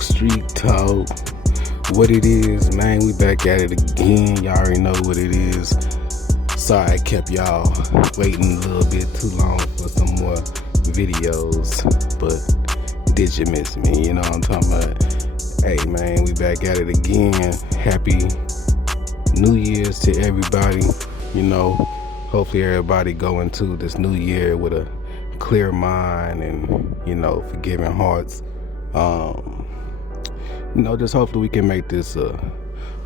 Street talk. What it is, man, we back at it again. Y'all already know what it is. Sorry I kept y'all waiting a little bit too long for some more videos, but did you miss me? You know what I'm talking about? Hey man, we back at it again. Happy New Year's to everybody. You know, hopefully everybody go into this new year with a clear mind and, you know, forgiving hearts. You know, just hopefully we can make this a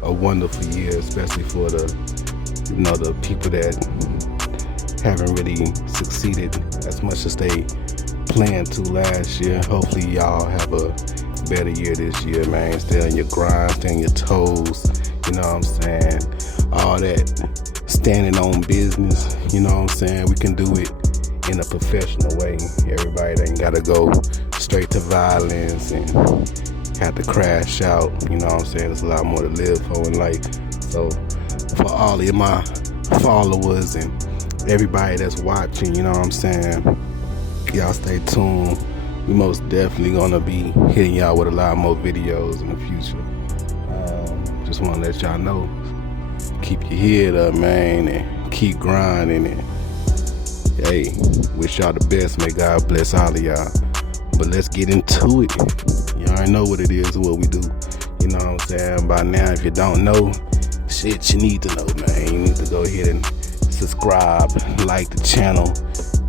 wonderful year, especially for the, you know, the people that haven't really succeeded as much as they planned to last year. Hopefully y'all have a better year this year, man. Stay on your grind, stay on your toes, you know what I'm saying? All that standing on business, you know what I'm saying? We can do it in a professional way. Everybody ain't gotta go straight to violence and have to crash out, you know what I'm saying? There's a lot more to live for in life. So for all of my followers and everybody that's watching, you know what I'm saying, y'all stay tuned. We most definitely gonna be hitting y'all with a lot more videos in the future. Just wanna let y'all know, keep your head up, man, and keep grinding. And hey, wish y'all the best. May God bless all of y'all. But let's get into it. You already know what it is and what we do. You know what I'm saying? By now, if you don't know, shit, you need to know, man. You need to go ahead and subscribe, like the channel.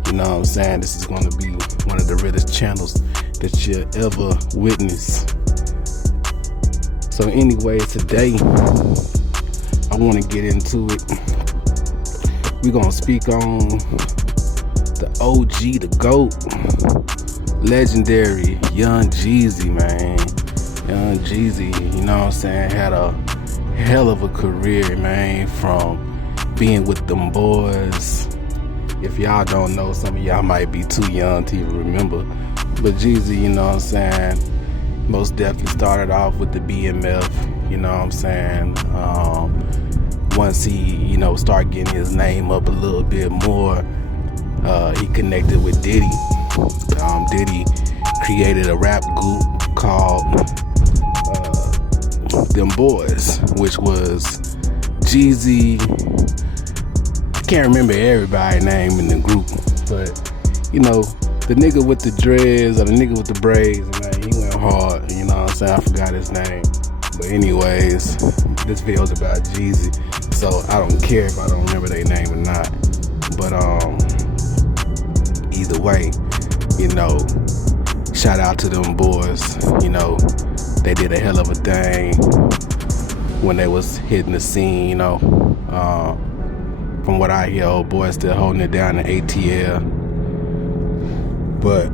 You know what I'm saying? This is going to be one of the realest channels that you'll ever witness. So anyway, today, I want to get into it. We're going to speak on the OG, the GOAT, legendary Young Jeezy, man. Young Jeezy, you know what I'm saying, had a hell of a career, man, from being with them boys. If y'all don't know, some of y'all might be too young to even remember, but Jeezy, you know what I'm saying, most definitely started off with the BMF, you know what I'm saying. Once he, you know, started getting his name up a little bit more, he connected with Diddy. Diddy created a rap group called Them Boys, which was Jeezy. I can't remember everybody's name in the group, but you know, the nigga with the dreads or the nigga with the braids, man, he went hard. You know what I'm saying? I forgot his name. But anyways, this video's about Jeezy, so I don't care if I don't remember their name or not. But either way, you know, shout out to them boys. You know, they did a hell of a thing when they was hitting the scene, you know. From what I hear, old boy still holding it down in ATL. But,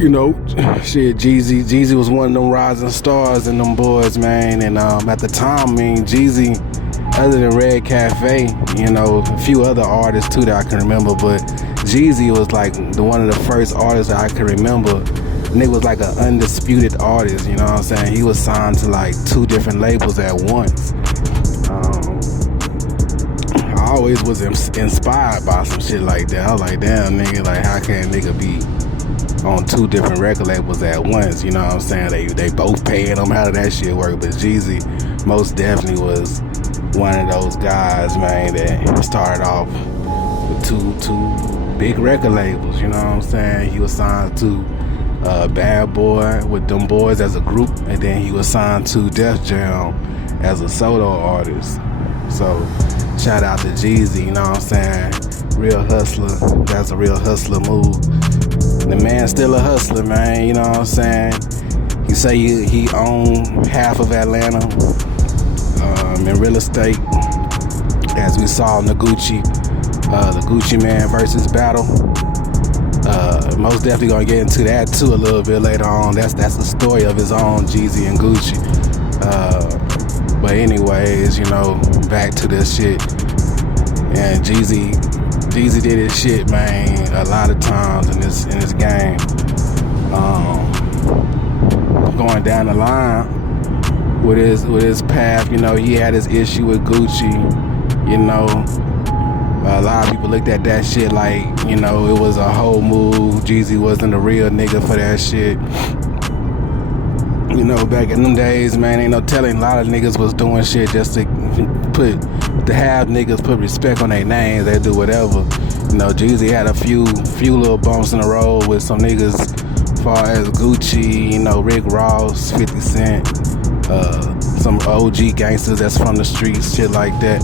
you know, shit, Jeezy was one of them rising stars in them boys, man. And at the time, I mean, Jeezy, other than Red Cafe, you know, a few other artists too that I can remember, but Jeezy was like one of the first artists that I can remember. Nigga was like an undisputed artist, you know what I'm saying? He was signed to like 2 different labels at once. I always was inspired by some shit like that. I was like, damn, nigga, like how can a nigga be on 2 different record labels at once? You know what I'm saying? They both paying them. How did that shit work? But Jeezy most definitely was one of those guys, man, that started off with two big record labels, you know what I'm saying? He was signed to Bad Boy with them boys as a group, and then he was signed to Def Jam as a solo artist. So shout out to Jeezy, you know what I'm saying? Real hustler. That's a real hustler move. The man's still a hustler, man, you know what I'm saying? He say he owned half of Atlanta in real estate, as we saw in the Gucci Man versus battle. Most definitely gonna get into that too a little bit later on. That's the story of his own, Jeezy and Gucci. But anyways, you know, back to this shit. And Jeezy did his shit, man, a lot of times in this game. Going down the line with his path, you know, he had his issue with Gucci, you know. A lot of people looked at that shit like, you know, it was a whole move. Jeezy wasn't a real nigga for that shit. You know, back in them days, man, ain't no telling. A lot of niggas was doing shit just to have niggas put respect on their names. They do whatever. You know, Jeezy had a few little bumps in the road with some niggas, as far as Gucci, you know, Rick Ross, 50 Cent, some OG gangsters that's from the streets, shit like that.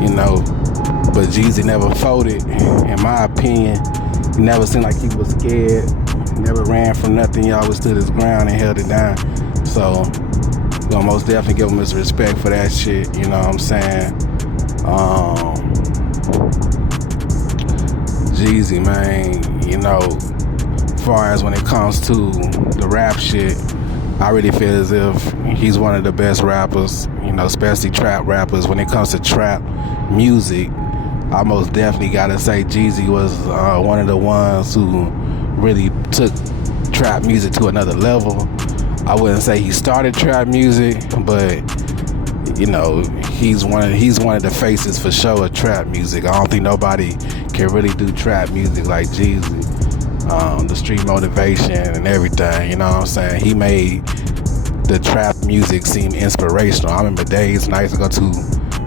You know, but Jeezy never folded, in my opinion. He never seemed like he was scared. Never ran from nothing. He always stood his ground and held it down. So, gonna most definitely give him his respect for that shit. You know what I'm saying? Jeezy, man, you know, as far as when it comes to the rap shit, I really feel as if he's one of the best rappers, you know, especially trap rappers. When it comes to trap music, I most definitely gotta say Jeezy was one of the ones who really took trap music to another level. I wouldn't say he started trap music, but you know, he's one of the faces for sure of trap music. I don't think nobody can really do trap music like Jeezy. The street motivation and everything, you know what I'm saying? He made the trap music seem inspirational. I remember days when I used to go to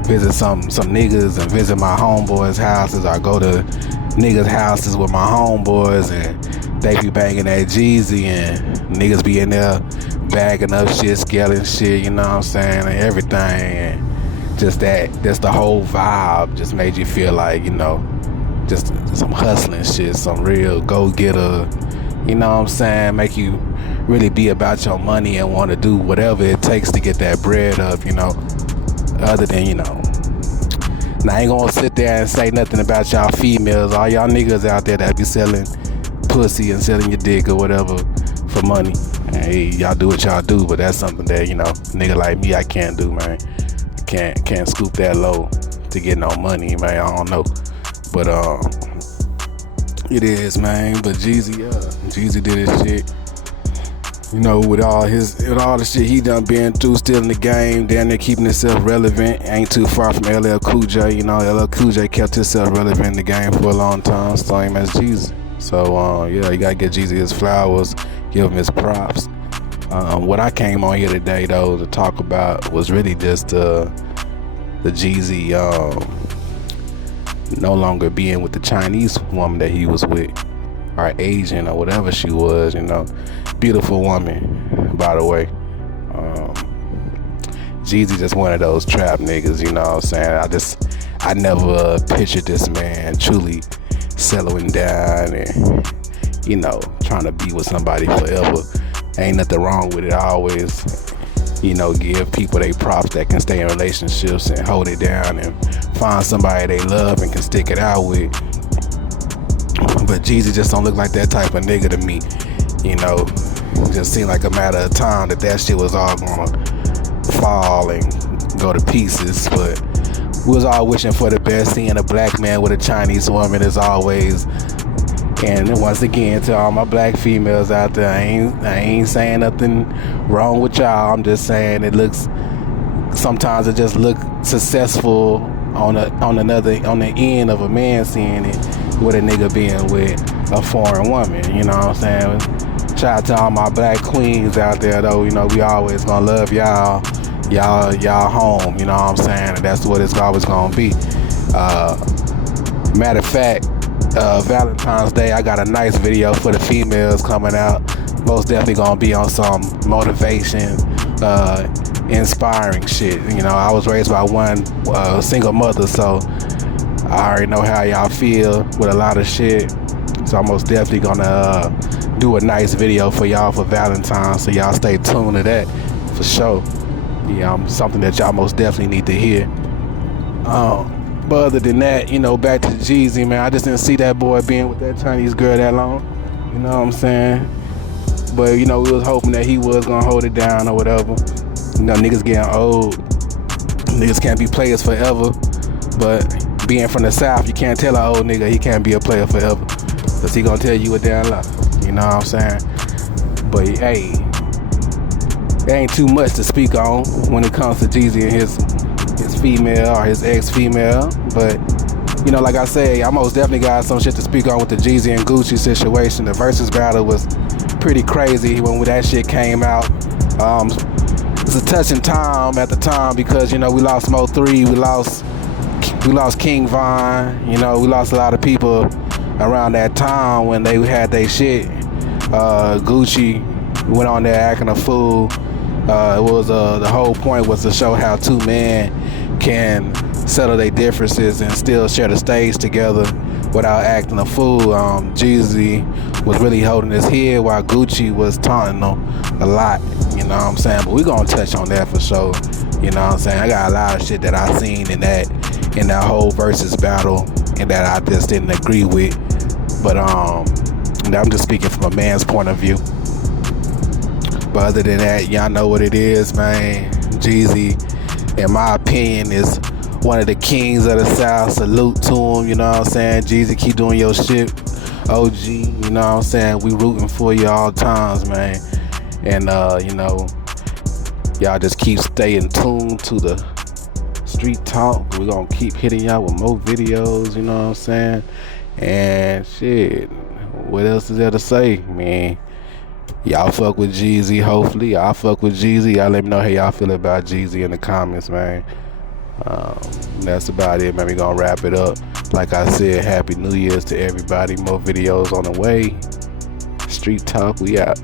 visit some niggas and visit my homeboys' houses. I go to niggas' houses with my homeboys and they be banging that Jeezy and niggas be in there bagging up shit, scaling shit, you know what I'm saying, and everything. And just that's the whole vibe just made you feel like, you know, just some hustling shit, some real go-getter, you know what I'm saying, make you really be about your money and want to do whatever it takes to get that bread up, you know, other than, you know. Now I ain't gonna sit there and say nothing about y'all females, all y'all niggas out there that be selling pussy and selling your dick or whatever for money. And hey, y'all do what y'all do, but that's something that, you know, nigga like me, I can't do, man. Can't scoop that low to get no money, man. I don't know. But it is, man. But Jeezy did his shit. You know, with all the shit he done been through, still in the game, damn near keeping himself relevant. Ain't too far from LL Cool J. You know, LL Cool J kept himself relevant in the game for a long time, same as Jeezy. So yeah, you gotta get Jeezy his flowers, give him his props. What I came on here today though to talk about was really just the Jeezy no longer being with the Chinese woman that he was with, or Asian or whatever she was, you know. Beautiful woman, by the way. Jeezy just one of those trap niggas, you know what I'm saying? I never pictured this man truly settling down and, you know, trying to be with somebody forever. Ain't nothing wrong with it. I always, you know, give people they props that can stay in relationships and hold it down and find somebody they love and can stick it out with. But Jeezy just don't look like that type of nigga to me. You know, it just seemed like a matter of time that shit was all gonna fall and go to pieces. But we was all wishing for the best. Seeing a black man with a Chinese woman is always. And once again, to all my black females out there, I ain't saying nothing wrong with y'all. I'm just saying sometimes it just look successful on the end of a man seeing it with a nigga being with a foreign woman. You know what I'm saying? Shout out to all my black queens out there though. You know, we always gonna love y'all home. You know what I'm saying? And that's what it's always gonna be. Matter of fact, Valentine's Day, I got a nice video for the females coming out. Most definitely gonna be on some motivation, inspiring shit. You know, I was raised by one single mother, so I already know how y'all feel with a lot of shit. So I'm most definitely gonna do a nice video for y'all for Valentine's, so y'all stay tuned to that for sure. Yeah, something that y'all most definitely need to hear. But other than that, you know, back to Jeezy, man, I just didn't see that boy being with that Chinese girl that long. You know what I'm saying? But, you know, we was hoping that he was gonna hold it down or whatever. You know, niggas getting old. Niggas can't be players forever. But being from the South, you can't tell an old nigga he can't be a player forever. Cause he gonna tell you a damn lie. You know what I'm saying? But, hey, there ain't too much to speak on when it comes to Jeezy and his female or his ex-female, but you know, like I said, I most definitely got some shit to speak on with the Jeezy and Gucci situation. The versus battle was pretty crazy when that shit came out. It's a touching time at the time because, you know, we lost Mo3, we lost King Von, you know, we lost a lot of people around that time when they had their shit. Gucci went on there acting a fool. The whole point was to show how two men can settle their differences and still share the stage together without acting a fool. Jeezy was really holding his head while Gucci was taunting him a lot, you know what I'm saying? But we gonna touch on that for sure, you know what I'm saying? I got a lot of shit that I seen in that whole versus battle and that I just didn't agree with. But I'm just speaking from a man's point of view. But other than that, y'all know what it is, man. Jeezy, in my opinion, is one of the kings of the South. Salute to him, you know what I'm saying? Jeezy, keep doing your shit. OG, you know what I'm saying? We rooting for you all times, man. And, you know, y'all just keep staying tuned to the street talk. We're gonna keep hitting y'all with more videos, you know what I'm saying? And shit, what else is there to say, man? Y'all fuck with Jeezy, hopefully. Y'all fuck with Jeezy. Y'all let me know how y'all feel about Jeezy in the comments, man. That's about it, man. We gonna wrap it up. Like I said, Happy New Year's to everybody. More videos on the way. Street Talk, we out.